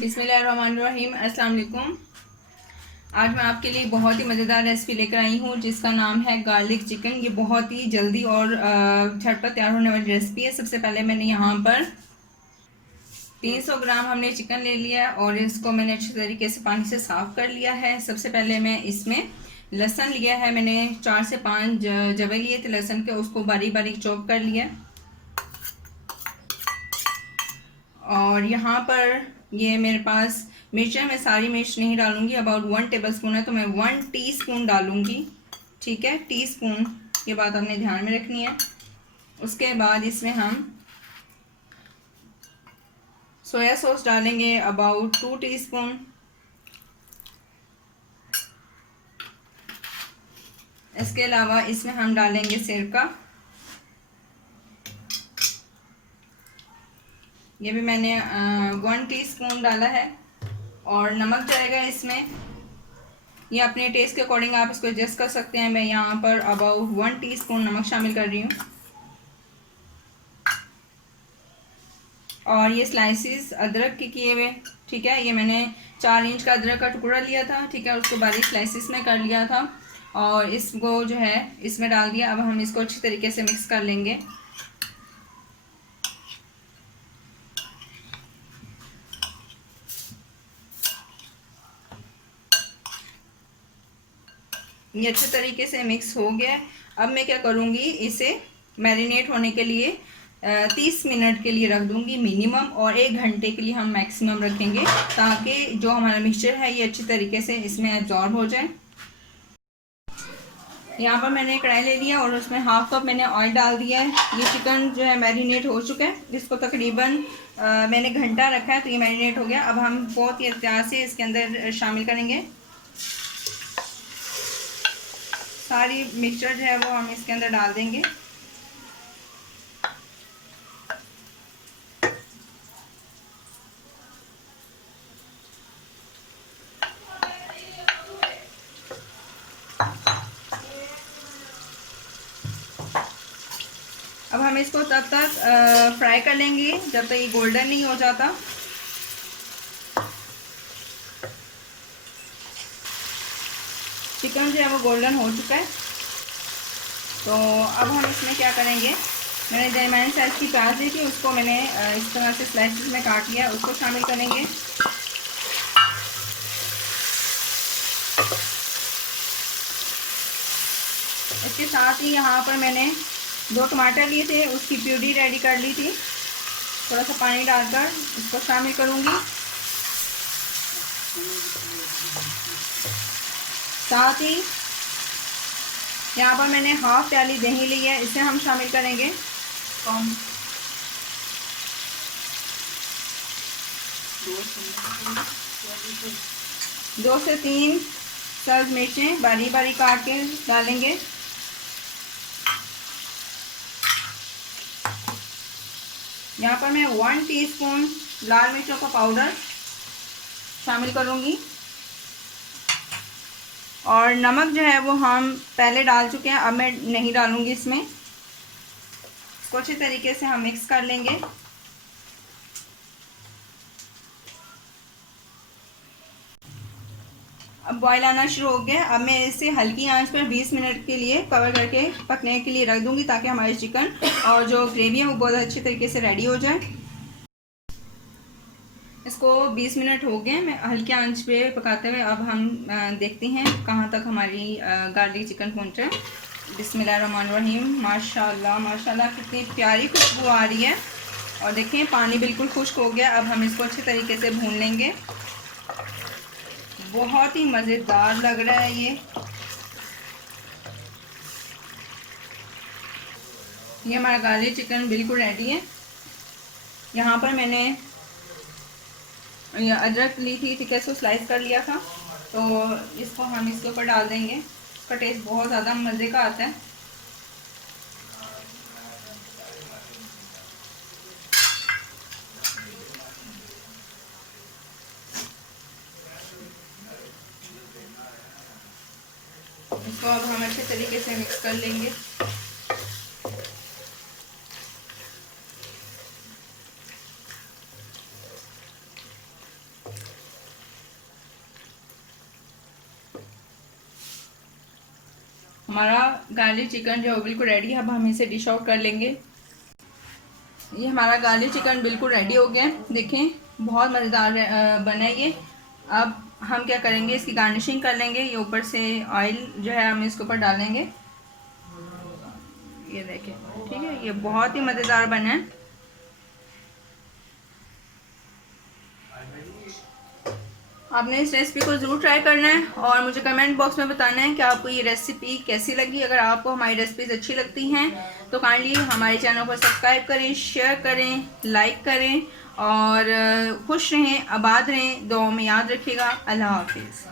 बिस्मिल्लाहिर्रहमानिर्रहीम। अस्सलाम वालेकुम। आज मैं आपके लिए बहुत ही मज़ेदार रेसिपी लेकर आई हूँ जिसका नाम है गार्लिक चिकन। ये बहुत ही जल्दी और झटपट तैयार होने वाली रेसिपी है। सबसे पहले मैंने यहाँ पर 300 ग्राम हमने चिकन ले लिया है और इसको मैंने अच्छे तरीके से पानी से साफ़ कर लिया है। सबसे पहले मैं इसमें लहसुन लिया है, मैंने 4 से 5 जवे लिए थे लहसुन के, उसको बारीक बारीक चॉप कर लिया। और यहाँ पर ये मेरे पास मिर्च है, मैं सारी मिर्च नहीं डालूंगी, अबाउट 1 टेबल स्पून है तो मैं 1 टीस्पून डालूंगी। ठीक है, टीस्पून, ये बात आपने ध्यान में रखनी है। उसके बाद इसमें हम सोया सॉस डालेंगे अबाउट 2 टीस्पून। इसके अलावा इसमें हम डालेंगे सिरका, ये भी मैंने 1 टीस्पून डाला है। और नमक जाएगा इसमें, ये अपने टेस्ट के अकॉर्डिंग आप इसको एडजस्ट कर सकते हैं। मैं यहाँ पर अबाउट 1 टीस्पून नमक शामिल कर रही हूँ। और ये स्लाइसिस अदरक के किए हुए, ठीक है, ये मैंने 4 इंच का अदरक का टुकड़ा लिया था, ठीक है, उसको बारीक स्लाइसिस में कर लिया था और इसको जो है इसमें डाल दिया। अब हम इसको अच्छी तरीके से मिक्स कर लेंगे। ये अच्छे तरीके से मिक्स हो गया। अब मैं क्या करूँगी, इसे मैरिनेट होने के लिए 30 मिनट के लिए रख दूँगी मिनिमम, और 1 घंटे के लिए हम मैक्सिमम रखेंगे ताकि जो हमारा मिक्सचर है ये अच्छी तरीके से इसमें एब्जॉर्ब हो जाए। यहाँ पर मैंने कढ़ाई ले लिया और उसमें हाफ कप मैंने ऑयल डाल दिया है। ये चिकन जो है मैरिनेट हो चुका है, इसको तकरीबन मैंने घंटा रखा है तो ये मैरिनेट हो गया। अब हम बहुत ही एहतियात से इसके अंदर शामिल करेंगे। सारी मिक्सचर जो है वो हम इसके अंदर डाल देंगे। अब हम इसको तब तक फ्राई कर लेंगे जब तक ये गोल्डन नहीं हो जाता। चिकन जो है वो गोल्डन हो चुका है, तो अब हम इसमें क्या करेंगे, मैंने दरमियानी साइज़ की प्याज ली थी, उसको मैंने इस तरह से स्लाइसेस में काट लिया, उसको शामिल करेंगे। इसके साथ ही यहाँ पर मैंने 2 टमाटर लिए थे, उसकी प्यूरी रेडी कर ली थी, थोड़ा सा पानी डालकर इसको शामिल करूँगी। साथ ही यहाँ पर मैंने हाफ प्याली दही ली है, इसे हम शामिल करेंगे। 2 से 3 सब्ज मिर्चें बारीक बारीक काट के डालेंगे। यहाँ पर मैं 1 टीस्पून लाल मिर्चों का पाउडर शामिल करूँगी। और नमक जो है वो हम पहले डाल चुके हैं, अब मैं नहीं डालूँगी इसमें। इसको अच्छे तरीके से हम मिक्स कर लेंगे। अब बॉयल आना शुरू हो गया। अब मैं इसे हल्की आंच पर 20 मिनट के लिए कवर करके पकने के लिए रख दूँगी ताकि हमारे चिकन और जो ग्रेवी है वो बहुत अच्छे तरीके से रेडी हो जाए। इसको 20 मिनट हो गए मैं हल्की आंच पे पकाते हुए। अब हम देखते हैं कहाँ तक हमारी गार्लिक चिकन पहुँच है। बिस्मिल्लाहिर्रहमानिर्रहीम। माशाल्लाह माशाल्लाह कितनी प्यारी खुशबू आ रही है। और देखें पानी बिल्कुल खुश्क हो गया। अब हम इसको अच्छे तरीके से भून लेंगे। बहुत ही मज़ेदार लग रहा है ये हमारा गार्लिक चिकन बिल्कुल रेडी है। यहाँ पर मैंने अदरक ली थी, ठीक है, इसको स्लाइस कर लिया था, तो इसको हम इसके ऊपर डाल देंगे। इसका टेस्ट बहुत ज़्यादा मज़े का आता है। इसको अब हम अच्छे तरीके से मिक्स कर लेंगे। हमारा गार्लिक चिकन जो है बिल्कुल रेडी है। अब हम इसे डिश आउट कर लेंगे। ये हमारा गार्लिक चिकन बिल्कुल रेडी हो गया है। देखें बहुत मज़ेदार बना है ये। अब हम क्या करेंगे, इसकी गार्निशिंग कर लेंगे। ये ऊपर से ऑयल जो है हम इसके ऊपर डालेंगे। ये देखें, ठीक है, ये बहुत ही मज़ेदार बना है। आपने इस रेसिपी को ज़रूर ट्राई करना है और मुझे कमेंट बॉक्स में बताना है कि आपको ये रेसिपी कैसी लगी। अगर आपको हमारी रेसिपीज़ अच्छी लगती हैं तो काइंडली हमारे चैनल को सब्सक्राइब करें, शेयर करें, लाइक करें और खुश रहें, आबाद रहें, दुआ में याद रखिएगा। अल्लाह हाफिज़।